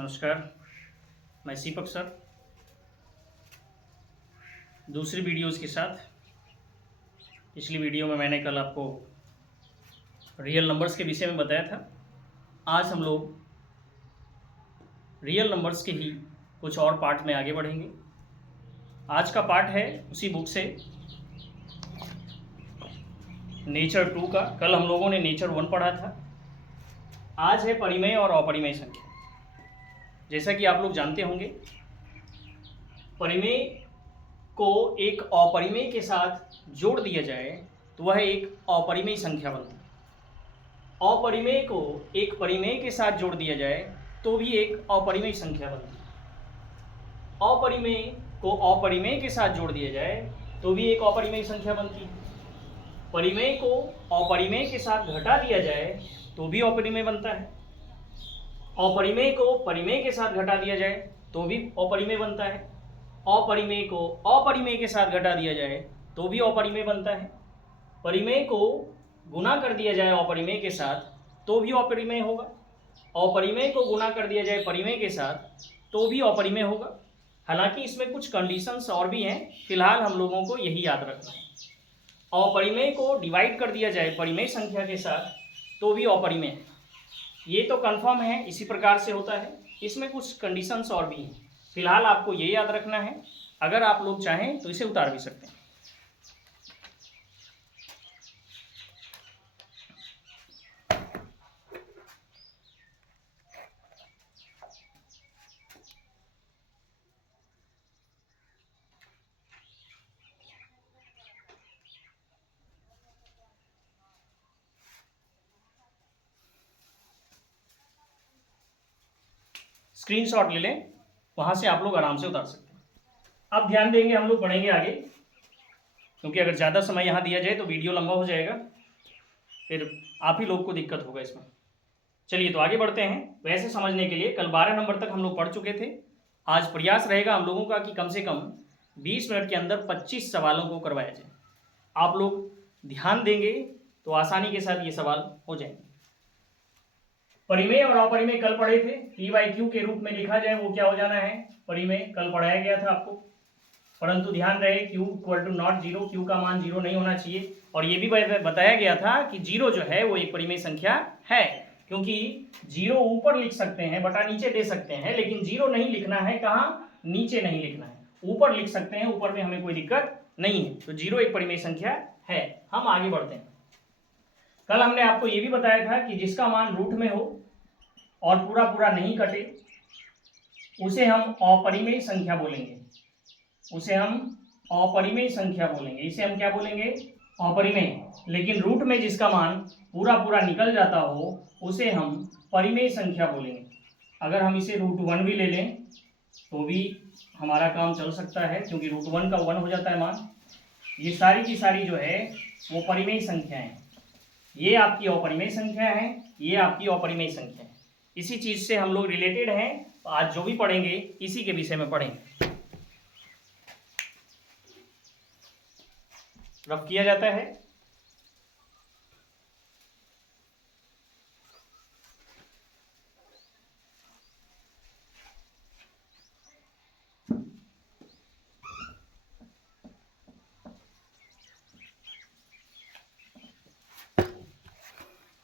नमस्कार। मैं दीपक सर दूसरी वीडियोस के साथ। पिछली वीडियो में मैंने कल आपको रियल नंबर्स के विषय में बताया था। आज हम लोग रियल नंबर्स के ही कुछ और पार्ट में आगे बढ़ेंगे। आज का पार्ट है उसी बुक से नेचर 2 का। कल हम लोगों ने नेचर 1 पढ़ा था। आज है परिमेय और अपरिमेय संख्या। जैसा कि आप लोग जानते होंगे, परिमेय को एक अपरिमेय के साथ जोड़ दिया जाए तो वह एक अपरिमेय संख्या बनती है। अपरिमेय को एक परिमेय के साथ जोड़ दिया जाए तो भी एक अपरिमेय संख्या बनती है। अपरिमेय को अपरिमेय के साथ जोड़ दिया जाए तो भी एक अपरिमेय संख्या बनती है। परिमेय को अपरिमेय के साथ घटा दिया जाए तो भी अपरिमेय बनता है। अपरिमेय को परिमेय के साथ घटा दिया जाए तो भी अपरिमेय बनता है। अपरिमेय को अपरिमेय के साथ घटा दिया जाए तो भी अपरिमेय बनता है। परिमेय को गुणा कर दिया जाए अपरिमेय के साथ तो भी अपरिमेय होगा। अपरिमेय को गुणा कर दिया जाए परिमेय के साथ तो भी अपरिमेय होगा। हालांकि इसमें कुछ कंडीशंस और भी हैं, फिलहाल हम लोगों को यही याद रखना है। अपरिमेय को डिवाइड कर दिया जाए परिमेय संख्या के साथ तो भी अपरिमेय है, ये तो कंफर्म है, इसी प्रकार से होता है। इसमें कुछ कंडीशंस और भी हैं, फिलहाल आपको ये याद रखना है। अगर आप लोग चाहें तो इसे उतार भी सकते हैं। स्क्रीनशॉट ले लें, वहां से आप लोग आराम से उतार सकते हैं। अब ध्यान देंगे, हम लोग पढ़ेंगे आगे, क्योंकि अगर ज़्यादा समय यहाँ दिया जाए तो वीडियो लंबा हो जाएगा, फिर आप ही लोग को दिक्कत होगा इसमें। चलिए तो आगे बढ़ते हैं। वैसे समझने के लिए कल 12 नंबर तक हम लोग पढ़ चुके थे। आज प्रयास रहेगा हम लोगों का कि कम से कम 20 मिनट के अंदर 25 सवालों को करवाया जाए। आप लोग ध्यान देंगे तो आसानी के साथ ये सवाल हो जाएंगे। परिमेय और अपरिमेय कल पढ़े थे। पी बाई क्यू के रूप में लिखा जाए वो क्या हो जाना है, परिमेय। कल पढ़ाया गया था आपको, परंतु ध्यान रहे Q equal to not zero, Q का मान जीरो नहीं होना चाहिए। और ये भी बताया गया था कि जीरो जो है वो एक परिमेय संख्या है, क्योंकि जीरो ऊपर लिख सकते हैं, बटा नीचे दे सकते हैं, लेकिन जीरो नहीं लिखना है। कहाँ? नीचे नहीं लिखना है, ऊपर लिख सकते हैं, ऊपर में हमें कोई दिक्कत नहीं है। तो जीरो एक परिमेय संख्या है। हम आगे बढ़ते हैं। कल हमने आपको ये भी बताया था कि जिसका मान रूट में हो और पूरा पूरा नहीं कटे उसे हम अपरिमेय संख्या बोलेंगे। उसे हम अपरिमेय संख्या बोलेंगे। इसे हम क्या बोलेंगे? अपरिमेय। लेकिन रूट में जिसका मान पूरा पूरा निकल जाता हो उसे हम परिमेय संख्या बोलेंगे। अगर हम इसे √1 भी ले लें तो भी हमारा काम चल सकता है, क्योंकि √1 का 1 हो जाता है मान। ये सारी की सारी जो है वो परिमेय संख्या है। ये आपकी अपरिमेय संख्या है, ये आपकी अपरिमेय संख्या है। इसी चीज से हम लोग रिलेटेड हैं। तो आज जो भी पढ़ेंगे इसी के विषय में पढ़ेंगे। रफ किया जाता है।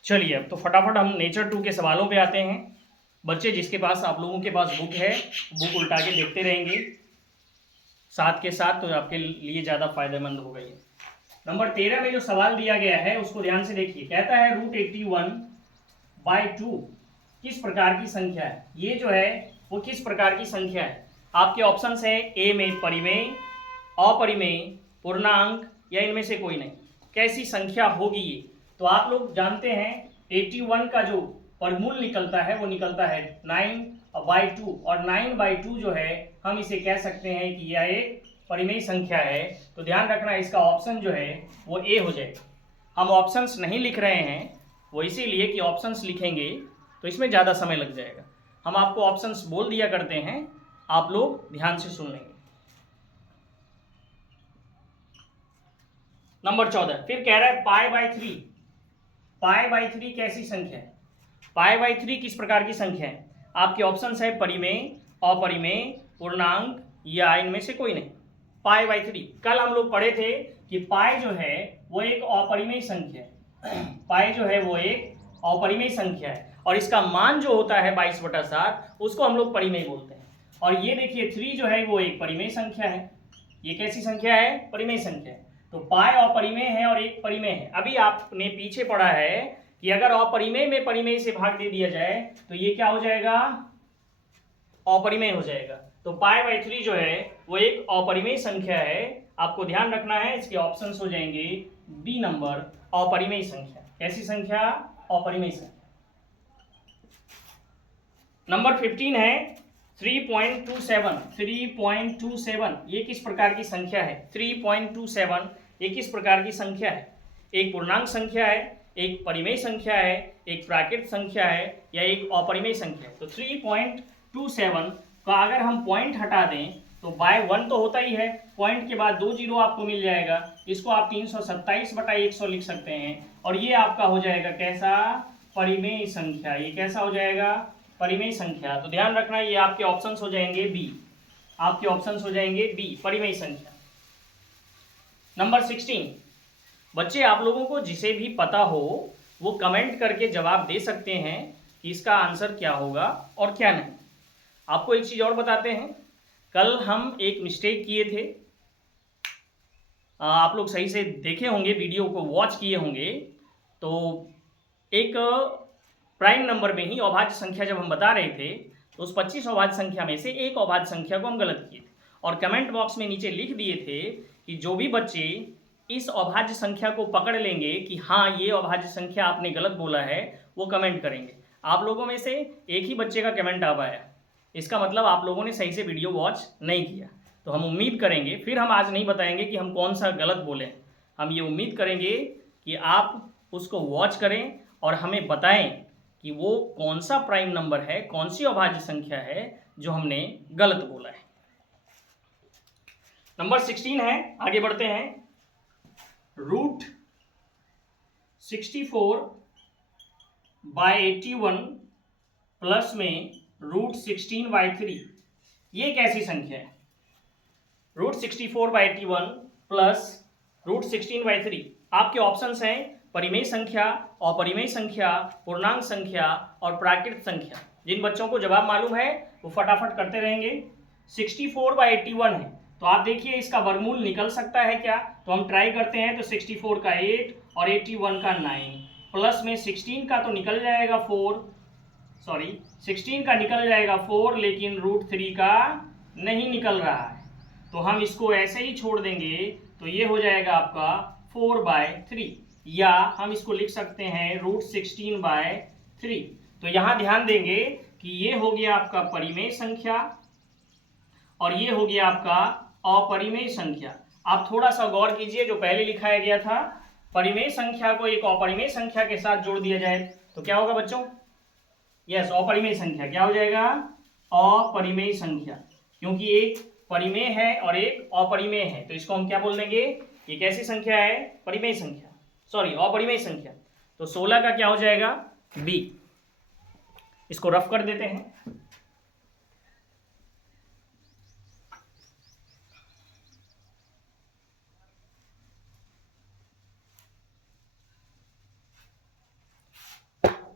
चलिए अब तो फटाफट हम नेचर 2 के सवालों पे आते हैं। बच्चे जिसके पास, आप लोगों के पास बुक है, बुक उल्टा के देखते रहेंगे साथ के साथ, तो आपके लिए ज़्यादा फायदेमंद होगा ये। नंबर 13 में जो सवाल दिया गया है उसको ध्यान से देखिए। कहता है √81/2 किस प्रकार की संख्या है। ये जो है वो किस प्रकार की संख्या है। आपके ऑप्शंस है ए में परिमेय, अपरिमेय, पूर्णांक या इनमें से कोई नहीं। कैसी संख्या होगी ये? तो आप लोग जानते हैं 81 का जो वर्गमूल निकलता है वो निकलता है 9/2, और 9/2 जो है हम इसे कह सकते हैं कि यह एक परिमेय संख्या है। तो ध्यान रखना इसका ऑप्शन जो है वो ए हो जाएगा। हम ऑप्शंस नहीं लिख रहे हैं वो इसीलिए कि ऑप्शंस लिखेंगे तो इसमें ज़्यादा समय लग जाएगा। हम आपको ऑप्शंस बोल दिया करते हैं, आप लोग ध्यान से सुन लेंगे। नंबर 14 फिर कह रहा है π/3। π/3 कैसी संख्या है? π/3 किस प्रकार की संख्या है? आपके ऑप्शंस है परिमेय, अपरिमेय, पूर्णांक या इनमें से कोई नहीं। π/3 कल हम लोग पढ़े थे कि पाई जो है वो एक अपरिमेय संख्या है। पाई जो है वो एक अपरिमेय संख्या है और इसका मान जो होता है 22/7 उसको हम लोग परिमेय बोलते हैं। और ये देखिए 3 जो है वो एक परिमेय संख्या है। ये कैसी संख्या है? परिमेय संख्या है। तो पाई अपरिमेय है और एक परिमेय है। अभी आपने पीछे पढ़ा है कि अगर अपरिमेय में परिमेय से भाग दे दिया जाए तो ये क्या हो जाएगा? अपरिमेय हो जाएगा। तो π/3 जो है वो एक अपरिमेय संख्या है। आपको ध्यान रखना है, इसके ऑप्शंस हो जाएंगे बी नंबर, अपरिमेय संख्या। कैसी संख्या? अपरिमेय संख्या। नंबर 15 है 3.27। 3.27 ये किस प्रकार की संख्या है? 3.27 ये किस प्रकार की संख्या है? एक पूर्णांक संख्या है, एक परिमेय संख्या है, एक प्राकृत संख्या है या एक अपरिमेय संख्या है? तो 3.27 का अगर हम पॉइंट हटा दें तो बाय 1 तो होता ही है, पॉइंट के बाद 2 जीरो आपको मिल जाएगा। इसको आप 327/100 लिख सकते हैं और ये आपका हो जाएगा कैसा? परिमेय संख्या। ये कैसा हो जाएगा? परिमेय संख्या। तो ध्यान रखना, ये आपके ऑप्शंस हो जाएंगे बी। आपके ऑप्शंस हो जाएंगे बी, परिमेय संख्या। नंबर 16 बच्चे, आप लोगों को जिसे भी पता हो वो कमेंट करके जवाब दे सकते हैं कि इसका आंसर क्या होगा और क्या नहीं। आपको एक चीज़ और बताते हैं, कल हम एक मिस्टेक किए थे। आप लोग सही से देखे होंगे, वीडियो को वॉच किए होंगे। तो एक प्राइम नंबर में ही अभाज्य संख्या जब हम बता रहे थे तो उस 25 अभाज्य संख्या में से एक अभाज्य संख्या को हम गलत किए थे और कमेंट बॉक्स में नीचे लिख दिए थे कि जो भी बच्चे इस अभाज्य संख्या को पकड़ लेंगे कि हाँ ये अभाज्य संख्या आपने गलत बोला है, वो कमेंट करेंगे। आप लोगों में से एक ही बच्चे का कमेंट आ पाया, इसका मतलब आप लोगों ने सही से वीडियो वॉच नहीं किया। तो हम उम्मीद करेंगे, फिर हम आज नहीं बताएंगे कि हम कौन सा गलत बोले, हम ये उम्मीद करेंगे कि आप उसको वॉच करें और हमें बताएं कि वो कौन सा प्राइम नंबर है, कौन सी अभाज्य संख्या है जो हमने गलत बोला है। नंबर 16 है, आगे बढ़ते हैं। √64/81 प्लस में √16/3 ये कैसी संख्या है? √64/81 प्लस √16/3 आपके ऑप्शंस हैं परिमेय संख्या, अपरिमेय संख्या, पूर्णांक संख्या और प्राकृत संख्या। जिन बच्चों को जवाब मालूम है वो फटाफट करते रहेंगे। 64/81 है तो आप देखिए इसका वर्गमूल निकल सकता है क्या? तो हम ट्राई करते हैं। तो 64 का 8 और 81 का 9 प्लस में 16 का तो निकल जाएगा 16 का निकल जाएगा 4, लेकिन √3 का नहीं निकल रहा है तो हम इसको ऐसे ही छोड़ देंगे। तो ये हो जाएगा आपका 4/3 या हम इसको लिख सकते हैं √16/3। तो यहाँ ध्यान देंगे कि ये हो गया आपका परिमेय संख्या और ये हो गया आपका अपरिमेय संख्या। आप थोड़ा सा गौर कीजिए, जो पहले लिखाया गया था परिमेय संख्या को एक अपरिमेय संख्या के साथ जोड़ दिया जाए तो क्या होगा बच्चों? यस, अपरिमेय संख्या। क्या हो जाएगा? अपरिमेय संख्या, क्योंकि एक परिमेय है और एक अपरिमेय है तो इसको हम क्या बोल देंगे? ये कैसी संख्या है? परिमेय संख्या, सॉरी अपरिमेय संख्या। तो 16 का क्या हो जाएगा? बी। इसको रफ कर देते हैं।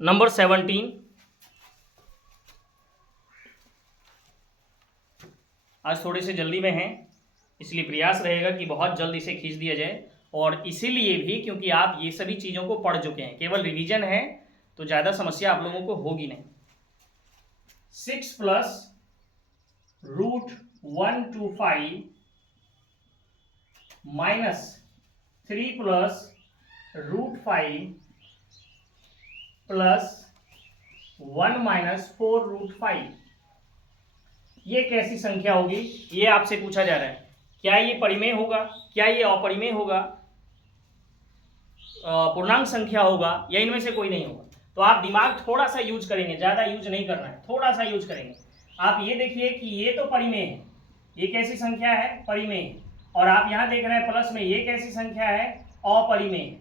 नंबर 17, आज थोड़े से जल्दी में हैं इसलिए प्रयास रहेगा कि बहुत जल्द इसे खींच दिया जाए, और इसीलिए भी क्योंकि आप ये सभी चीज़ों को पढ़ चुके हैं, केवल रिवीजन है तो ज़्यादा समस्या आप लोगों को होगी नहीं। 6 + √125 -3 + √5 +1 - 4√5 ये कैसी संख्या होगी? ये आपसे पूछा जा रहा है। क्या ये परिमेय होगा, क्या ये अपरिमेय होगा, पूर्णांक संख्या होगा या इनमें से कोई नहीं होगा? तो आप दिमाग थोड़ा सा यूज करेंगे, ज़्यादा यूज नहीं करना है, थोड़ा सा यूज करेंगे। आप ये देखिए कि ये तो परिमेय है, ये कैसी संख्या है? परिमेय। और आप यहाँ देख रहे हैं प्लस में, ये कैसी संख्या है? अपरिमेय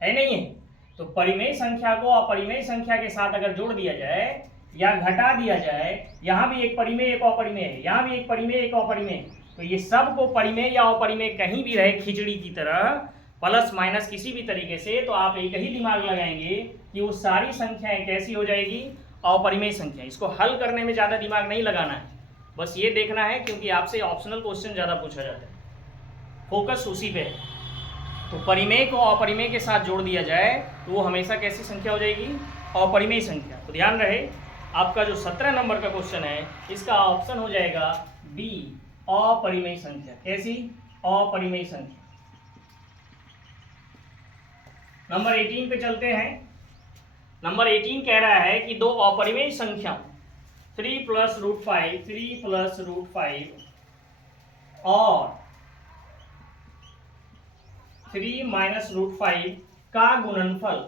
है, नहीं है? तो परिमेय संख्या को अपरिमेय संख्या के साथ अगर जोड़ दिया जाए या घटा दिया जाए, यहाँ भी एक परिमेय एक अपरिमेय है, यहाँ भी एक परिमेय एक अपरिमेय है, तो ये सब को परिमेय या अपरिमेय कहीं भी रहे खिचड़ी की तरह प्लस माइनस किसी भी तरीके से, तो आप एक ही दिमाग लगाएंगे कि वो सारी संख्याएं कैसी हो जाएगी, अपरिमेय संख्या। इसको हल करने में ज़्यादा दिमाग नहीं लगाना है, बस ये देखना है, क्योंकि आपसे ऑप्शनल क्वेश्चन ज़्यादा पूछा जाता है, फोकस उसी पे है। तो परिमेय को अपरिमेय के साथ जोड़ दिया जाए तो वो हमेशा कैसी संख्या हो जाएगी, अपरिमेय संख्या। तो ध्यान रहे, आपका जो 17 नंबर का क्वेश्चन है इसका ऑप्शन हो जाएगा बी, अपरिमेय संख्या। कैसी, अपरिमेय संख्या। नंबर 18 पे चलते हैं। नंबर 18 कह रहा है कि दो अपरिमेय संख्या 3 + √5, 3 + √5 और 3 - √5 का गुणनफल,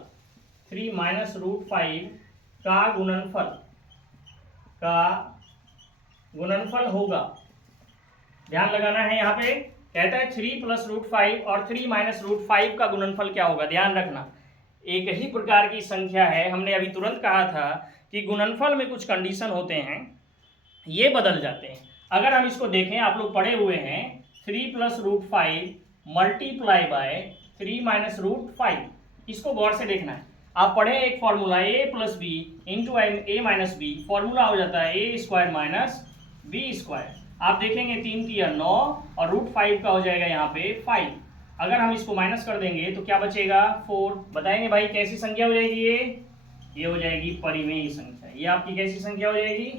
3 - √5 का गुणनफल होगा। ध्यान लगाना है, यहाँ पे कहता है 3 + √5 और 3 - √5 का गुणनफल क्या होगा। ध्यान रखना, एक ही प्रकार की संख्या है, हमने अभी तुरंत कहा था कि गुणनफल में कुछ कंडीशन होते हैं, ये बदल जाते हैं। अगर हम इसको देखें, आप लोग पढ़े हुए हैं 3 + √5 मल्टीप्लाई बाय 3 - √5, इसको गौर से देखना है। आप पढ़े एक formula a + b × a - b, formula हो जाता है a² - b²। आप देखेंगे 3 × 3 = 9 और √5 का हो जाएगा यहाँ पे 5। अगर हम इसको माइनस कर देंगे तो क्या बचेगा, 4। बताएंगे भाई कैसी संख्या हो जाएगी, ये हो जाएगी परिमेय संख्या। ये आपकी कैसी संख्या हो जाएगी,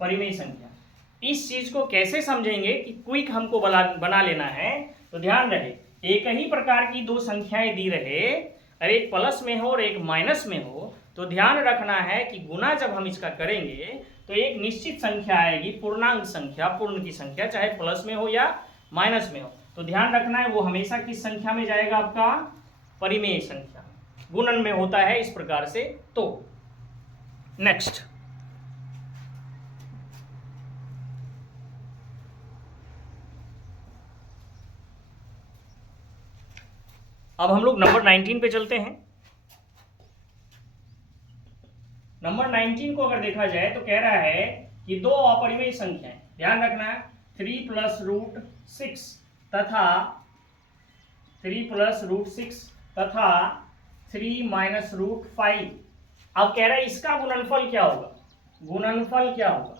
परिमेय संख्या। इस चीज को कैसे समझेंगे कि क्विक हमको बना लेना है, तो ध्यान रहे, एक ही प्रकार की दो संख्याएं दी रहे, और एक प्लस में हो और एक माइनस में हो, तो ध्यान रखना है कि गुना जब हम इसका करेंगे तो एक निश्चित संख्या आएगी, पूर्णांक संख्या, पूर्ण की संख्या, चाहे प्लस में हो या माइनस में हो। तो ध्यान रखना है वो हमेशा किस संख्या में जाएगा, आपका परिमेय संख्या, गुणन में होता है इस प्रकार से। तो नेक्स्ट, अब हम लोग नंबर 19 पे चलते हैं। नंबर 19 को अगर देखा जाए तो कह रहा है कि दो अपरिमेय संख्याएं, ध्यान रखना है 3 + √6 तथा 3 + √6 तथा 3 - √5। अब कह रहा है इसका गुणनफल क्या होगा, गुणनफल क्या होगा,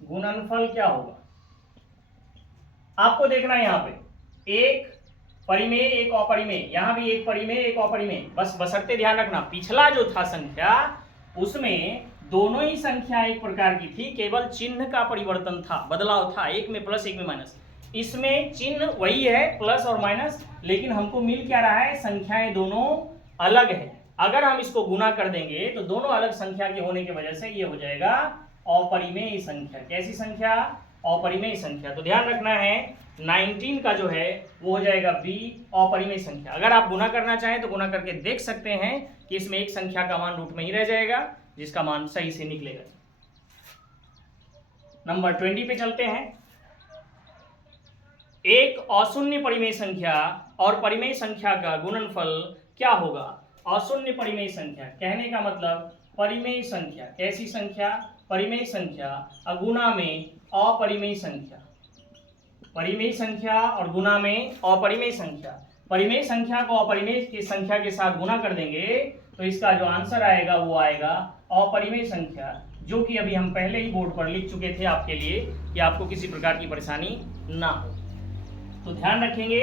गुणनफल क्या होगा। आपको देखना है यहाँ पे एक परिमेय एक अपरिमेय, यहाँ भी एक परिमेय एक अपरिमेय, बस बशर्ते ध्यान रखना पिछला जो था संख्या उसमें दोनों ही संख्या एक प्रकार की थी, केवल चिन्ह का परिवर्तन था, बदलाव था, एक में प्लस एक में माइनस। इसमें चिन्ह वही है प्लस और माइनस, लेकिन हमको मिल क्या रहा है, संख्याएं दोनों अलग है। अगर हम इसको गुना कर देंगे तो दोनों अलग संख्या के होने की वजह से ये हो जाएगा अपरिमेय संख्या। कैसी संख्या, अपरिमेय संख्या। तो ध्यान रखना है 19 का जो है वो हो जाएगा बी, अपरिमेय संख्या। अगर आप गुना करना चाहें तो गुना करके देख सकते हैं कि इसमें एक संख्या का मान रूट में ही रह जाएगा, जिसका मान सही से निकलेगा। नंबर 20 पे चलते हैं। एक अशून्य परिमेय संख्या और परिमेय संख्या का गुणनफल क्या होगा। अशून्य परिमेय संख्या कहने का मतलब परिमेय संख्या, कैसी संख्या, परिमेय संख्या, और गुना में अपरिमेय संख्या, परिमेय संख्या और गुना में अपरिमेय संख्या। परिमेय संख्या को अपरिमेय की संख्या के साथ गुना कर देंगे तो इसका जो आंसर आएगा वो आएगा अपरिमेय संख्या, जो कि अभी हम पहले ही बोर्ड पर लिख चुके थे आपके लिए कि आपको किसी प्रकार की परेशानी ना हो। तो ध्यान रखेंगे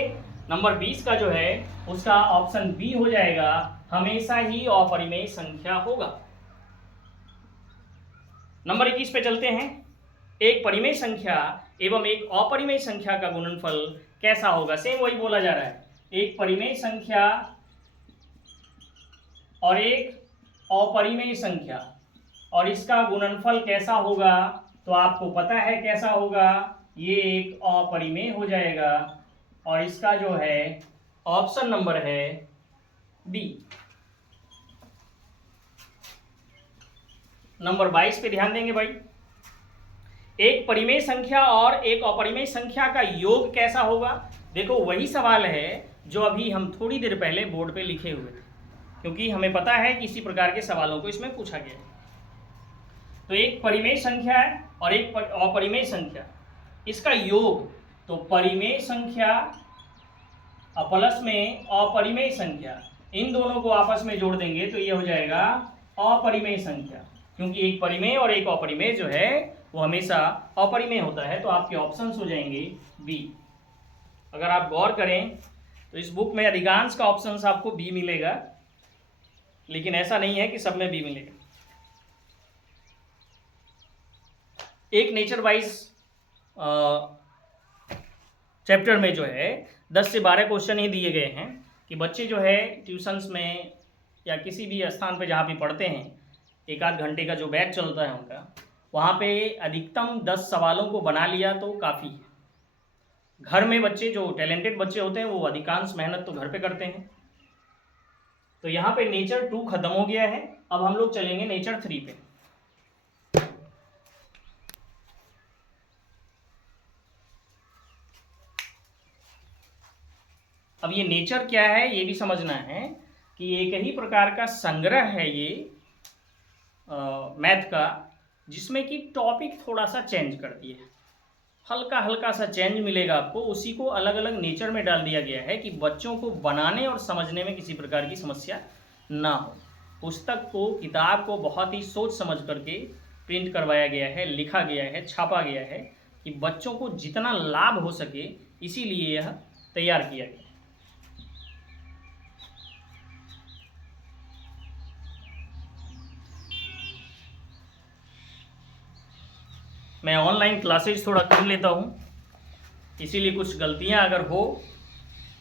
नंबर 20 का जो है उसका ऑप्शन बी हो जाएगा, हमेशा ही अपरिमेय संख्या होगा। नंबर 21 पे चलते हैं। एक परिमेय संख्या एवं एक अपरिमेय संख्या का गुणनफल कैसा होगा। सेम वही बोला जा रहा है, एक परिमेय संख्या और एक अपरिमेय संख्या और इसका गुणनफल कैसा होगा। तो आपको पता है कैसा होगा, ये एक अपरिमेय हो जाएगा और इसका जो है ऑप्शन नंबर है बी। नंबर 22 पे ध्यान देंगे भाई। एक परिमेय संख्या और एक अपरिमेय संख्या का योग कैसा होगा। देखो वही सवाल है जो अभी हम थोड़ी देर पहले बोर्ड पे लिखे हुए थे, क्योंकि हमें पता है कि इसी प्रकार के सवालों को इसमें पूछा गया है। तो एक परिमेय संख्या है और एक अपरिमेय संख्या, इसका योग, तो परिमेय संख्या प्लस में अपरिमेय संख्या, इन दोनों को आपस में जोड़ देंगे तो ये हो जाएगा अपरिमेय संख्या, क्योंकि एक परिमेय और एक अपरिमेय जो है वो हमेशा अपरिमेय होता है। तो आपके ऑप्शंस हो जाएंगे बी। अगर आप गौर करें तो इस बुक में अधिकांश का ऑप्शंस आपको बी मिलेगा, लेकिन ऐसा नहीं है कि सब में बी मिलेगा। एक नेचर वाइज चैप्टर में जो है 10 से 12 क्वेश्चन ही दिए गए हैं कि बच्चे जो है ट्यूशन्स में या किसी भी स्थान पे जहाँ भी पढ़ते हैं, एक आध घंटे का जो बैच चलता है उनका, वहाँ पे अधिकतम 10 सवालों को बना लिया तो काफ़ी है। घर में बच्चे जो टैलेंटेड बच्चे होते हैं वो अधिकांश मेहनत तो घर पे करते हैं। तो यहाँ पे नेचर 2 खत्म हो गया है, अब हम लोग चलेंगे नेचर 3 पे। अब ये नेचर क्या है ये भी समझना है कि एक ही प्रकार का संग्रह है ये मैथ का, जिसमें कि टॉपिक थोड़ा सा चेंज कर दिया है, हल्का हल्का सा चेंज मिलेगा आपको, उसी को अलग अलग नेचर में डाल दिया गया है कि बच्चों को बनाने और समझने में किसी प्रकार की समस्या ना हो। पुस्तक को, किताब को बहुत ही सोच समझ करके प्रिंट करवाया गया है, लिखा गया है, छापा गया है कि बच्चों को जितना लाभ हो सके, इसीलिए यह तैयार किया गया। मैं ऑनलाइन क्लासेज थोड़ा कम लेता हूँ, इसीलिए कुछ गलतियाँ अगर हो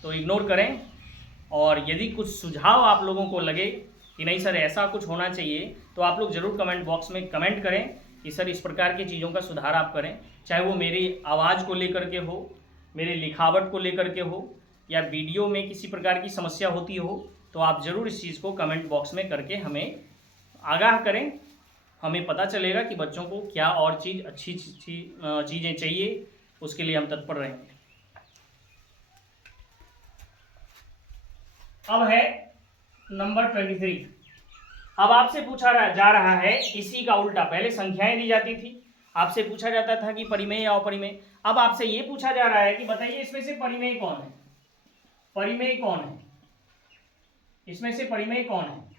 तो इग्नोर करें, और यदि कुछ सुझाव आप लोगों को लगे कि नहीं सर ऐसा कुछ होना चाहिए, तो आप लोग ज़रूर कमेंट बॉक्स में कमेंट करें कि सर इस प्रकार की चीज़ों का सुधार आप करें, चाहे वो मेरी आवाज़ को लेकर के हो, मेरे लिखावट को लेकर के हो, या वीडियो में किसी प्रकार की समस्या होती हो, तो आप ज़रूर इस चीज़ को कमेंट बॉक्स में करके हमें आगाह करें। हमें पता चलेगा कि बच्चों को क्या और अच्छी चीज़ें चाहिए, उसके लिए हम तत्पर रहेंगे। अब है नंबर 23। अब आपसे पूछा जा रहा है इसी का उल्टा, पहले संख्याएं दी जाती थी, आपसे पूछा जाता था कि परिमेय या अपरिमेय, अब आपसे ये पूछा जा रहा है कि बताइए इसमें से परिमेय कौन है, परिमेय कौन है, इसमें से परिमेय कौन है।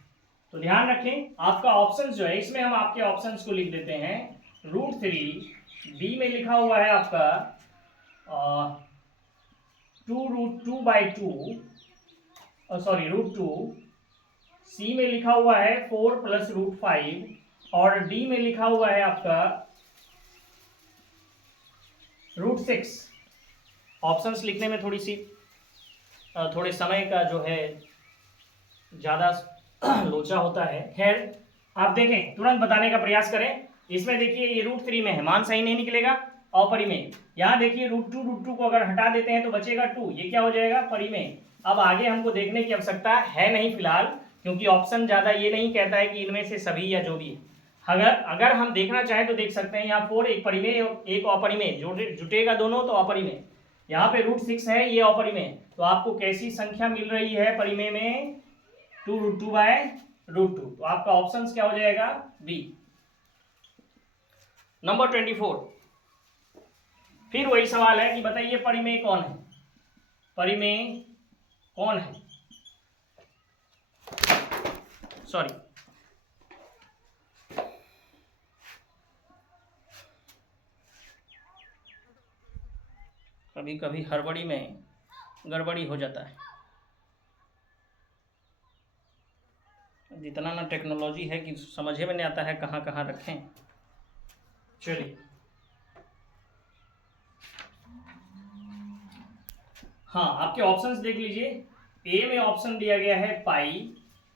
तो ध्यान रखें आपका ऑप्शन जो है, इसमें हम आपके ऑप्शंस को लिख देते हैं √3, बी में लिखा हुआ है आपका 2√2/2, सॉरी √2, सी में लिखा हुआ है 4 + √5, और डी में लिखा हुआ है आपका √6। ऑप्शंस लिखने में थोड़े समय का जो है ज़्यादा लोचा होता है। खैर आप देखें, तुरंत बताने का प्रयास करें। इसमें देखिए ये √3 में है, मान सही नहीं निकलेगा, अपरिमेय। यहाँ देखिए √2 को अगर हटा देते हैं तो बचेगा 2, ये क्या हो जाएगा, परिमेय। अब आगे हमको देखने की आवश्यकता है नहीं फिलहाल, क्योंकि ऑप्शन ज़्यादा ये नहीं कहता है कि इनमें से सभी या जो भी है। अगर हम देखना चाहें तो देख सकते हैं, यहाँ 4 एक परिमेय एक अपरिमेय, जुटेगा दोनों तो अपरिमेय। यहाँ पे √6 है, ये अपरिमेय। तो आपको कैसी संख्या मिल रही है परिमेय में, 2√2/√2। तो आपका ऑप्शन क्या हो जाएगा, बी। नंबर 24, फिर वही सवाल है कि बताइए परिमेय कौन है, परिमेय कौन है, सॉरी कभी कभी हड़बड़ी में गड़बड़ी हो जाता है। जितना ना टेक्नोलॉजी है कि समझ में नहीं आता है कहाँ कहाँ रखें। चलिए हाँ, आपके ऑप्शंस देख लीजिए। ए में ऑप्शन दिया गया है पाई,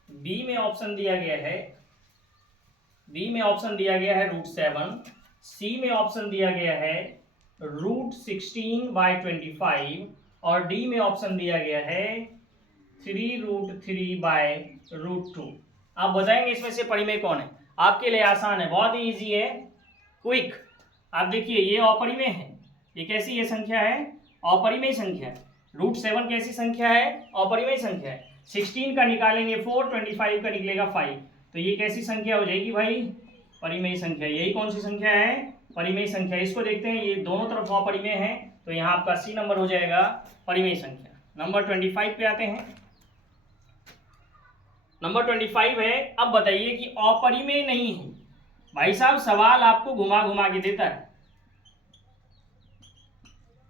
बी में ऑप्शन दिया गया है √7, सी में ऑप्शन दिया गया है √16/25, और डी में ऑप्शन दिया गया है 3√3/√2। आप बताएंगे इसमें से परिमेय कौन है। आपके लिए आसान है, बहुत ही इजी है, क्विक। आप देखिए ये अपरिमेय है, ये कैसी ये संख्या है, अपरिमेय संख्या है। √7 कैसी संख्या है, अपरिमेय संख्या है। 16 का निकालेंगे 4, 25 का निकलेगा 5, तो ये कैसी संख्या हो जाएगी भाई, परिमेय संख्या, यही कौन सी संख्या है? परिमेय संख्या। इसको देखते हैं, ये दोनों तरफ अपरिमेय है, तो यहाँ आपका सी नंबर हो जाएगा परिमेय संख्या। नंबर 25 पे आते हैं। नंबर 25 है, अब बताइए कि अपरिमेय नहीं है। भाई साहब सवाल आपको घुमा घुमा के देता है,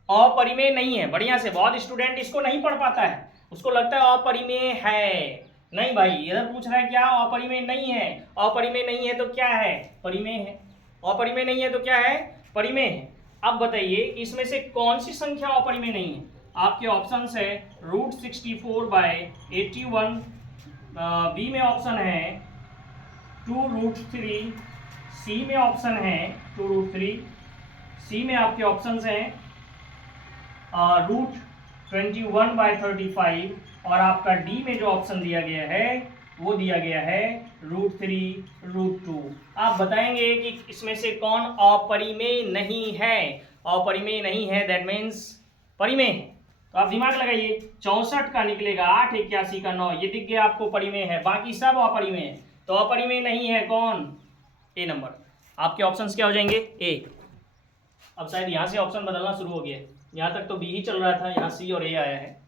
अपरिमेय नहीं है। बढ़िया से, बहुत स्टूडेंट इसको नहीं पढ़ पाता है, उसको लगता है अपरिमेय है। नहीं भाई, इधर पूछ रहा है क्या? अपरिमेय नहीं है। अपरिमेय नहीं है तो क्या है? परिमेय है। अपरिमेय नहीं है तो क्या है? परिमेय है। अब बताइए इसमें से कौन सी संख्या अपरिमेय नहीं है? आपके ऑप्शंस है √64/81, बी में ऑप्शन है 2√3, सी में ऑप्शन है 2√3, सी में आपके ऑप्शंस हैं √21/35, और आपका डी में जो ऑप्शन दिया गया है वो दिया गया है √3√2। आप बताएंगे कि इसमें से कौन अपरिमेय नहीं है? अपरिमेय नहीं है दैट मीन्स परिमेय है। तो आप दिमाग लगाइए, 64 का निकलेगा 8, 81 का 9, ये दिख गया आपको परिमेय है, बाकी सब अपरिमेय है। तो अपरिमेय नहीं है कौन? ए नंबर। आपके ऑप्शंस क्या हो जाएंगे? ए। अब शायद यहाँ से ऑप्शन बदलना शुरू हो गया है, यहाँ तक तो बी ही चल रहा था, यहाँ सी और ए आया है,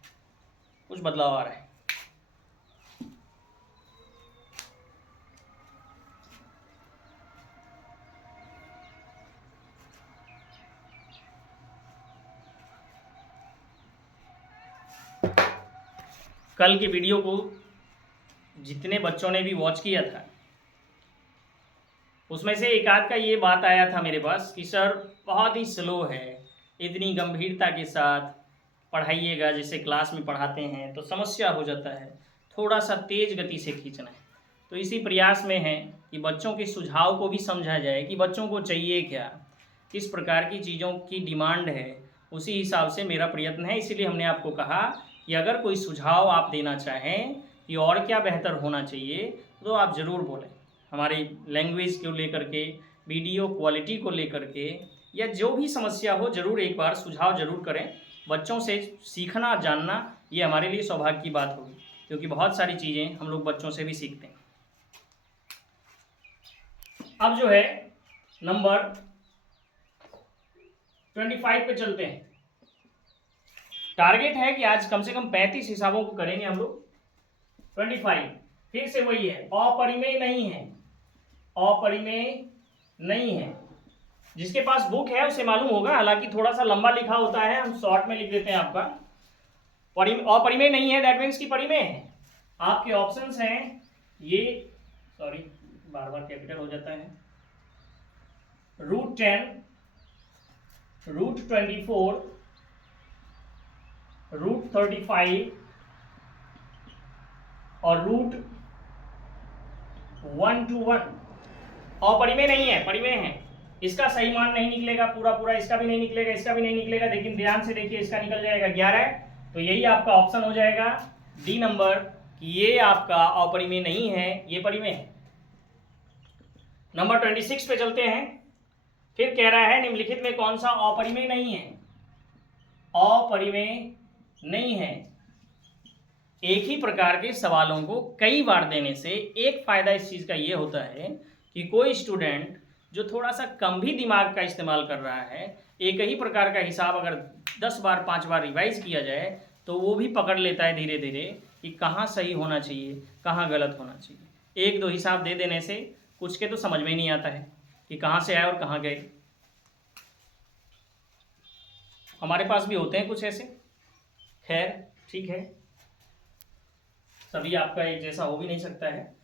कुछ बदलाव आ रहा है। कल की वीडियो को जितने बच्चों ने भी वॉच किया था, उसमें से एक आध का ये बात आया था मेरे पास कि सर बहुत ही स्लो है, इतनी गंभीरता के साथ पढ़ाइएगा, जैसे क्लास में पढ़ाते हैं तो समस्या हो जाता है, थोड़ा सा तेज़ गति से खींचना है। तो इसी प्रयास में है कि बच्चों के सुझाव को भी समझा जाए कि बच्चों को चाहिए क्या, किस प्रकार की चीज़ों की डिमांड है, उसी हिसाब से मेरा प्रयत्न है। इसीलिए हमने आपको कहा कि अगर कोई सुझाव आप देना चाहें कि और क्या बेहतर होना चाहिए तो आप ज़रूर बोलें। हमारी लैंग्वेज को लेकर के, वीडियो क्वालिटी को लेकर के, या जो भी समस्या हो ज़रूर एक बार सुझाव ज़रूर करें। बच्चों से सीखना जानना ये हमारे लिए सौभाग्य की बात होगी, क्योंकि बहुत सारी चीज़ें हम लोग बच्चों से भी सीखते हैं। अब जो है नंबर 25 पे चलते हैं। टारगेट है कि आज कम से कम 35 हिसाबों को करेंगे हम लोग। 25 फिर से वही है, अपरिमेय नहीं है, अपरिमेय नहीं है। जिसके पास बुक है उसे मालूम होगा, हालांकि थोड़ा सा लंबा लिखा होता है, हम शॉर्ट में लिख देते हैं आपका। अपरिमेय नहीं है दैट मीन्स की परिमेय है। आपके ऑप्शंस हैं ये, सॉरी बार बार कैपिटल हो जाता है, √10, √24, √35 और √121। अपरिमेय नहीं है, परिमेय है। इसका सही मान नहीं निकलेगा पूरा पूरा, इसका भी नहीं निकलेगा, इसका भी नहीं निकलेगा, लेकिन ध्यान से देखिए इसका निकल जाएगा 11। तो यही आपका ऑप्शन हो जाएगा डी नंबर, कि ये आपका अपरिमेय नहीं है, ये परिमेय है। नंबर 26 पे चलते हैं। फिर कह रहा है निम्नलिखित में कौन सा अपरिमेय नहीं है? अपरिमेय नहीं है। एक ही प्रकार के सवालों को कई बार देने से एक फायदा इस चीज़ का ये होता है कि कोई स्टूडेंट जो थोड़ा सा कम भी दिमाग का इस्तेमाल कर रहा है, एक ही प्रकार का हिसाब अगर 10 बार 5 बार रिवाइज किया जाए तो वो भी पकड़ लेता है धीरे धीरे कि कहाँ सही होना चाहिए, कहाँ गलत होना चाहिए। एक दो हिसाब दे देने से कुछ के तो समझ में नहीं आता है कि कहाँ से आए और कहाँ गए। हमारे पास भी होते हैं कुछ ऐसे, खैर ठीक है, सभी आपका एक जैसा हो भी नहीं सकता है।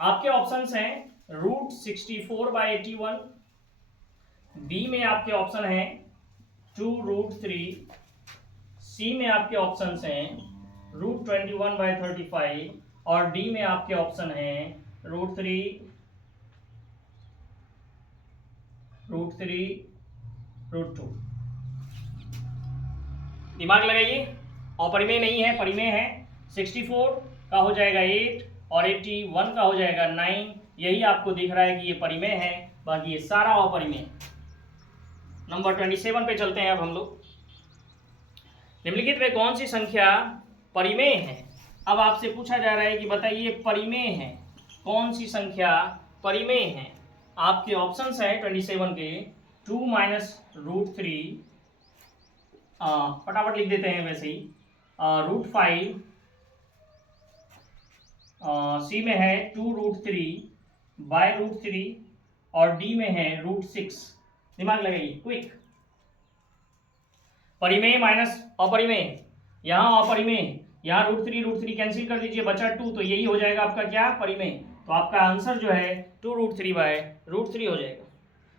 आपके ऑप्शंस हैं √64/81, बी में आपके ऑप्शन हैं 2√3, सी में आपके ऑप्शंस हैं √21/35 और डी में आपके ऑप्शन हैं √3√2। दिमाग लगाइए, अपरिमेय नहीं है, परिमेय है। 64 का हो जाएगा 8 और 81 का हो जाएगा 9। यही आपको दिख रहा है कि ये परिमेय है, बाकी ये सारा अपरिमेय। नंबर 27 पे चलते हैं अब हम लोग। निम्नलिखित में कौन सी संख्या परिमेय है? अब आपसे पूछा जा रहा है कि बताइए परिमेय है, कौन सी संख्या परिमेय है? आपके ऑप्शंस हैं 27 के 2 माइनस रूट थ्री, फटाफट लिख देते हैं वैसे ही, रूट फाइव, सी में है 2 root three by root three, और डी में है रूट सिक्स। दिमाग लगाइए क्विक। परिमेय माइनस अपरिमेय, यहाँ अपरिमेय, यहाँ रूट थ्री कैंसिल कर दीजिए, बचा 2, तो यही हो जाएगा आपका क्या, परिमेय। तो आपका आंसर जो है 2 root three by root three हो जाएगा।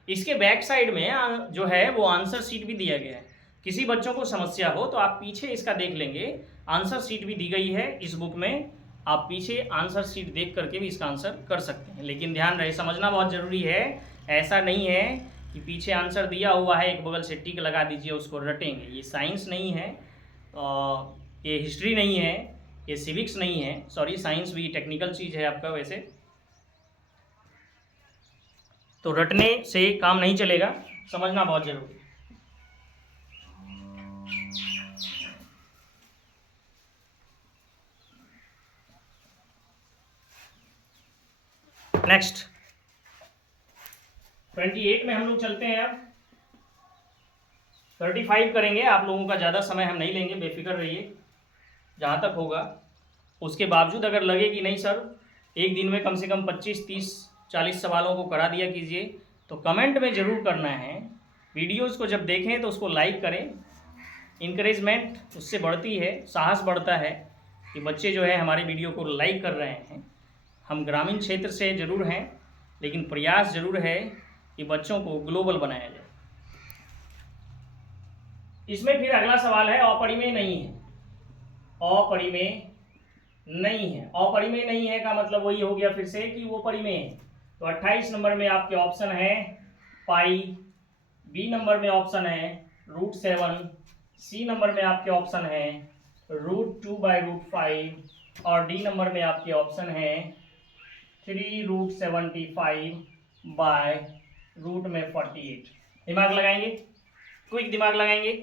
इसके बैक साइड में जो है वो आंसर शीट भी दिया गया है। किसी बच्चों को समस्या हो तो आप पीछे इसका देख लेंगे, आंसर शीट भी दी गई है इस बुक में, आप पीछे आंसर शीट देख करके भी इसका आंसर कर सकते हैं। लेकिन ध्यान रहे, समझना बहुत ज़रूरी है, ऐसा नहीं है कि पीछे आंसर दिया हुआ है एक बगल से टिक लगा दीजिए उसको रटेंगे। ये साइंस नहीं है, ये हिस्ट्री नहीं है, ये सिविक्स नहीं है, सॉरी साइंस भी टेक्निकल चीज़ है आपका वैसे, तो रटने से काम नहीं चलेगा, समझना बहुत जरूरी है। नेक्स्ट 28 में हम लोग चलते हैं। अब 35 करेंगे, आप लोगों का ज़्यादा समय हम नहीं लेंगे, बेफिक्र रहिए। जहाँ तक होगा, उसके बावजूद अगर लगे कि नहीं सर एक दिन में कम से कम 25, 30, 40 सवालों को करा दिया कीजिए, तो कमेंट में ज़रूर करना है। वीडियोज़ को जब देखें तो उसको लाइक करें, इंकरेजमेंट उससे बढ़ती है, साहस बढ़ता है कि बच्चे जो है हमारे वीडियो को लाइक कर रहे हैं। हम ग्रामीण क्षेत्र से ज़रूर हैं, लेकिन प्रयास ज़रूर है कि बच्चों को ग्लोबल बनाया जाए। इसमें फिर अगला सवाल है अपरिमेय नहीं है। अपरिमेय नहीं है, अपरिमेय नहीं है का मतलब वही हो गया फिर से कि वो परिमेय है। तो 28 नंबर में आपके ऑप्शन है पाई, बी नंबर में ऑप्शन है रूट 7, सी नंबर में आपके ऑप्शन है रूट 2 बाई रूट 5, और डी नंबर में आपके ऑप्शन है 3 रूट 75 बाय रूट में 48। दिमाग लगाएंगे, क्विक दिमाग लगाएंगे।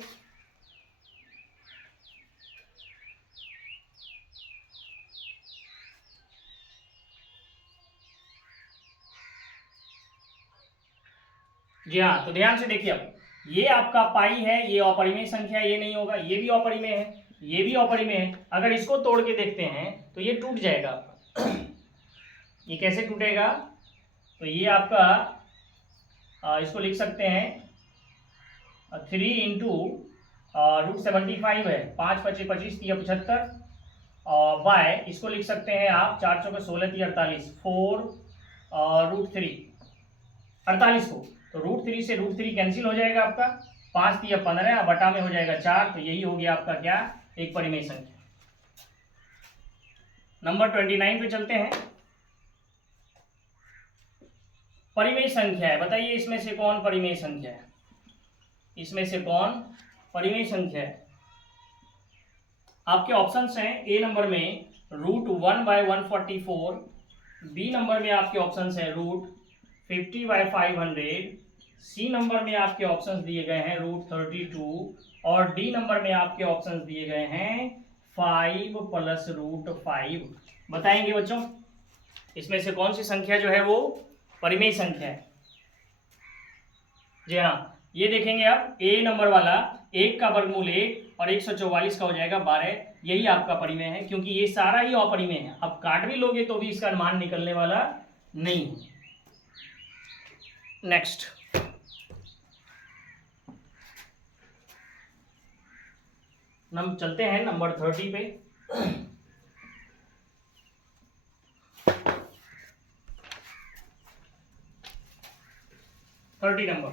जी हाँ, तो ध्यान से देखिए, अब ये आपका पाई है, ये अपरिमेय संख्या, ये नहीं होगा, ये भी अपरिमेय है, ये भी अपरिमेय है। अगर इसको तोड़ के देखते हैं तो ये टूट जाएगा आपका। ये कैसे टूटेगा, तो ये आपका इसको लिख सकते हैं 3 इंटू रूट 75 है, 5 25 25 3 75, बाय इसको लिख सकते हैं आप 4 चौके 16 3 48, 4 रूट 3 48 को, तो रूट 3 से रूट 3 कैंसिल हो जाएगा आपका, 5 3 15 बटा में हो जाएगा 4, तो यही हो गया आपका क्या, एक परिमेय संख्या। नंबर 29 पे चलते हैं। परिमेय संख्या है, बताइए इसमें से कौन परिमेय संख्या है, इसमें से कौन परिमेय संख्या है। आपके ऑप्शंस हैं ए नंबर में रूट 1 बाय 144, बी नंबर में आपके ऑप्शंस हैं रूट 50 बाय 500, सी नंबर में आपके ऑप्शंस दिए गए हैं रूट 32, और डी नंबर में आपके ऑप्शंस दिए गए हैं 5 प्लस रूट 5। बताएंगे बच्चों इसमें से कौन सी संख्या जो है वो परिमेय संख्या है। जी हाँ, ये देखेंगे आप, ए नंबर वाला 1 का वर्गमूल 1 और 144 का हो जाएगा 12, यही आपका परिमेय है, क्योंकि ये सारा ही अपरिमेय है। अब काट भी लोगे तो भी इसका मान निकलने वाला नहीं है। नेक्स्ट चलते हैं नंबर 30 पे। 30 नंबर,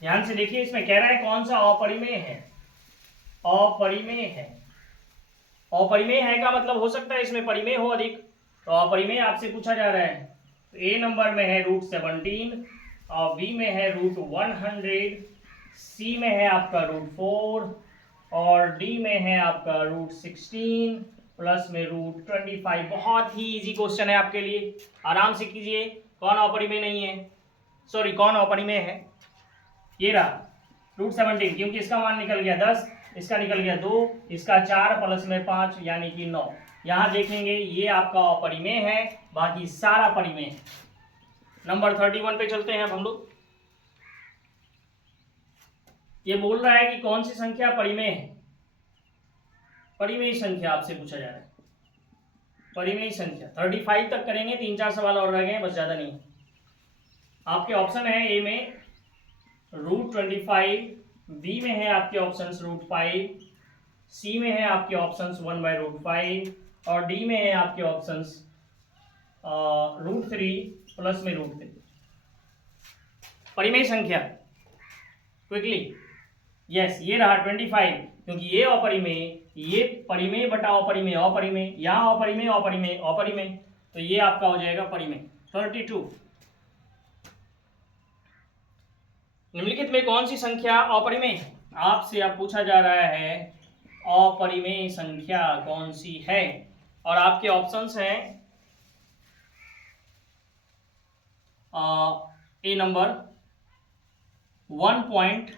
ध्यान से देखिए, इसमें कह रहा है कौन सा अपरिमेय है। अपरिमेय है, अपरिमेय है का मतलब हो सकता है इसमें परिमेय हो अधिक, तो अपरिमेय आपसे पूछा जा रहा है। तो ए नंबर में है रूट 17, और बी में है रूट 100, सी में है आपका रूट 4, और डी में है आपका रूट 16 प्लस में रूट 25। बहुत ही इजी क्वेश्चन है आपके लिए, आराम से कीजिए। कौन अपरिमेय नहीं है, सॉरी कौन अपरिमेय है, ये रहा रूट 17, क्योंकि इसका मान निकल गया 10, इसका निकल गया 2, इसका 4 प्लस में 5 यानी कि 9। यहाँ देखेंगे ये आपका अपरिमेय है, बाकी सारा परिमेय है। नंबर 31 पे चलते हैं अब हम लोग। ये बोल रहा है कि कौन सी संख्या परिमेय है। परिमेय संख्या आपसे पूछा जा रहा है, परिमेय संख्या। 35 तक करेंगे, 3-4 सवाल और रह गए हैं, बस ज़्यादा नहीं। आपके ऑप्शन है ए में √25, बी में है आपके ऑप्शन √5, सी में है आपके ऑप्शंस 1/√5 और डी में है आपके ऑप्शंस √3 प्लस में √3। परिमेय संख्या क्विकली, यस ये रहा 25, क्योंकि ये अपरिमेय, ये परिमेय बटा अपरिमेय, अपरिमेय यहाँ अपरिमेय अपरिमेय अपरिमेय, तो ये आपका हो जाएगा परिमेय। 32, निम्नलिखित में कौन सी संख्या अपरिमेय है। आपसे अब पूछा जा रहा है अपरिमेय संख्या कौन सी है, और आपके ऑप्शंस हैं ए नंबर 1 पॉइंट,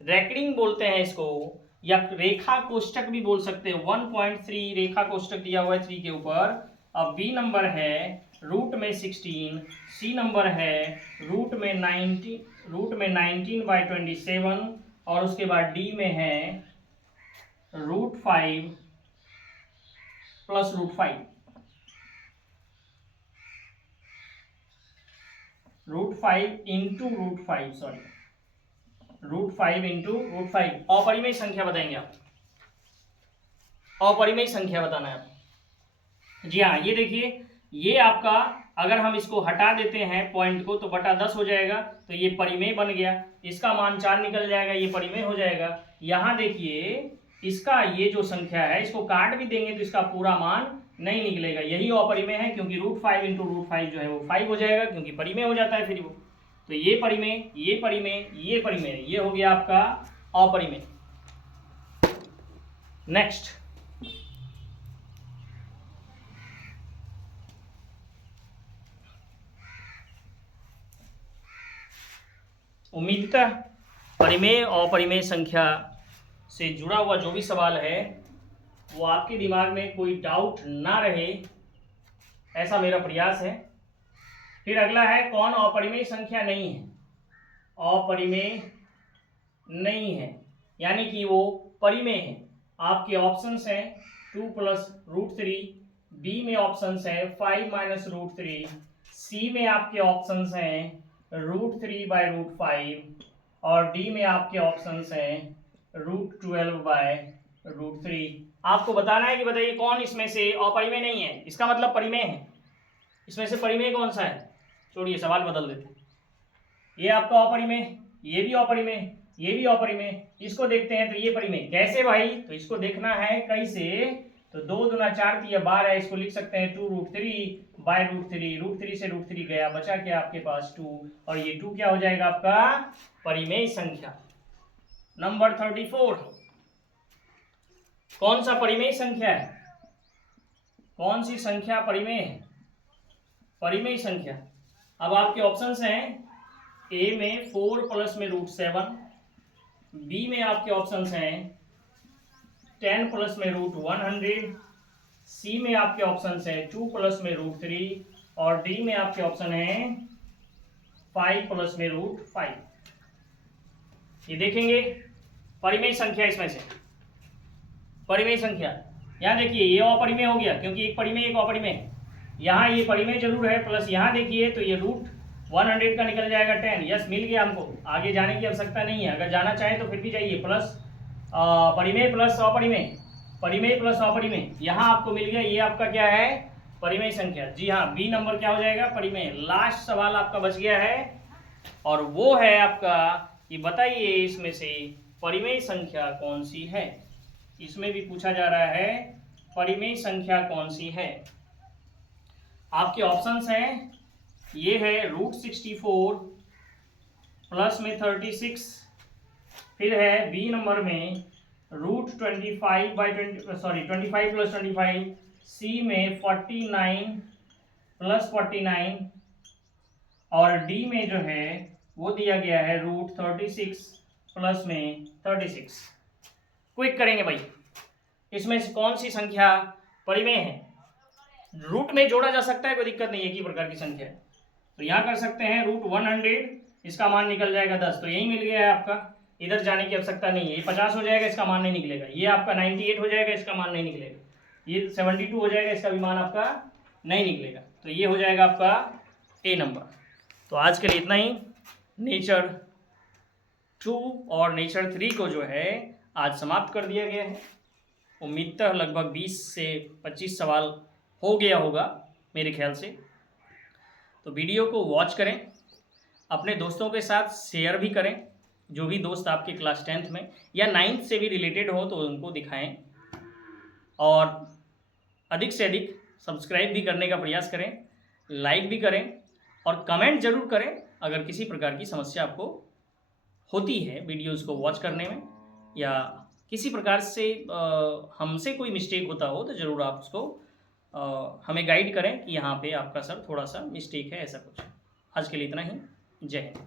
रैकडिंग बोलते हैं इसको, या रेखा कोष्टक भी बोल सकते हैं। 1.3 रेखा कोष्टक दिया हुआ है 3 के ऊपर। अब बी नंबर है रूट में 16, सी नंबर है रूट में 19/27 और उसके बाद डी में है √5 प्लस √5, √5 इंटू √5, सॉरी √5 इंटू √5। अपरिमेय संख्या बताएंगे आप, अपरिमेय संख्या बताना है आप। जी हाँ, ये देखिए, ये आपका अगर हम इसको हटा देते हैं पॉइंट को तो बटा 10 हो जाएगा, तो ये परिमेय बन गया। इसका मान 4 निकल जाएगा, ये परिमेय हो जाएगा। यहाँ देखिए इसका ये जो संख्या है इसको काट भी देंगे तो इसका पूरा मान नहीं निकलेगा, यही अपरिमेय है, क्योंकि √5 इंटू √5 जो है वो 5 हो जाएगा, क्योंकि परिमेय हो जाता है फिर वो। तो ये परिमेय, ये परिमेय, ये परिमेय, ये हो गया आपका अपरिमेय। नेक्स्ट, उम्मीदतः परिमेय और अपरिमेय संख्या से जुड़ा हुआ जो भी सवाल है वो आपके दिमाग में कोई डाउट ना रहे, ऐसा मेरा प्रयास है। फिर अगला है कौन अपरिमेय संख्या नहीं है। अपरिमेय नहीं है यानी कि वो परिमेय है। आपके ऑप्शंस हैं 2 प्लस √3, बी में ऑप्शंस है 5 माइनस √3, सी में आपके ऑप्शंस हैं √3/√5 और डी में आपके ऑप्शंस हैं √12/√3। आपको बताना है कि बताइए कौन इसमें से अपरिमेय नहीं है, इसका मतलब परिमेय है। इसमें से परिमेय कौन सा है, छोड़िए सवाल बदल देते हैं। ये आपका अपरिमेय, ये भी अपरिमेय, ये भी अपरिमेय, इसको देखते हैं तो ये परिमेय। कैसे भाई, तो इसको देखना है कैसे, तो 2 दूना 4 3 12 है, इसको लिख सकते हैं 2√3/√3, √3 से √3 गया, बचा क्या आपके पास 2, और ये 2 क्या हो जाएगा आपका परिमेय संख्या। नंबर 34, कौन सा परिमेय संख्या है, कौन सी संख्या परिमेय है, परिमेय संख्या। अब आपके ऑप्शंस हैं ए में 4 प्लस में √7, बी में आपके ऑप्शंस हैं 10 प्लस में √100, सी में आपके ऑप्शंस हैं 2 प्लस में √3 और डी में आपके ऑप्शन हैं 5 प्लस में √5। ये देखेंगे परिमेय संख्या, इसमें से परिमेय संख्या। यहाँ देखिए ये अपरिमेय हो गया क्योंकि एक परिमेय एक अपरिमेय, यहाँ ये परिमेय जरूर है, प्लस यहाँ देखिए तो ये √100 का निकल जाएगा 10। यस, मिल गया हमको, आगे जाने की आवश्यकता नहीं है। अगर जाना चाहे तो फिर भी जाइए, प्लस परिमेय प्लस अपरिमेय, परिमेय प्लस अपरिमेय, यहाँ आपको मिल गया। ये आपका क्या है, परिमेय संख्या। जी हाँ, बी नंबर क्या हो जाएगा, परिमेय। लास्ट सवाल आपका बच गया है और वो है आपका कि बताइए इसमें से परिमेय संख्या कौन सी है। इसमें भी पूछा जा रहा है परिमेय संख्या कौन सी है। आपके ऑप्शंस हैं, ये है √64 प्लस में 36, फिर है बी नंबर में √25 प्लस 25, सी में 49 प्लस 49 और डी में जो है वो दिया गया है √36 प्लस में 36। क्विक करेंगे भाई, इसमें से कौन सी संख्या परिमेय है। रूट में जोड़ा जा सकता है, कोई दिक्कत नहीं है, एक ही प्रकार की संख्या है। तो यहाँ कर सकते हैं √100, इसका मान निकल जाएगा 10, तो यही मिल गया है आपका, इधर जाने की आवश्यकता नहीं है। ये 50 हो जाएगा, इसका मान नहीं निकलेगा। ये आपका 98 हो जाएगा, इसका मान नहीं निकलेगा। ये 72 हो जाएगा, इसका भी मान आपका नहीं निकलेगा। तो ये हो जाएगा आपका ए नंबर। तो आज के लिए इतना ही। नेचर 2 और नेचर 3 को जो है आज समाप्त कर दिया गया है। उम्मीदतः लगभग 20 से 25 सवाल हो गया होगा मेरे ख्याल से। तो वीडियो को वॉच करें, अपने दोस्तों के साथ शेयर भी करें, जो भी दोस्त आपके क्लास 10th में या 9th से भी रिलेटेड हो तो उनको दिखाएं, और अधिक से अधिक सब्सक्राइब भी करने का प्रयास करें, लाइक भी करें और कमेंट ज़रूर करें अगर किसी प्रकार की समस्या आपको होती है वीडियोज़ को वॉच करने में, या किसी प्रकार से हमसे कोई मिस्टेक होता हो तो ज़रूर आप उसको हमें गाइड करें कि यहाँ पे आपका सर थोड़ा सा मिस्टेक है, ऐसा कुछ। आज के लिए इतना ही। जय हिंद।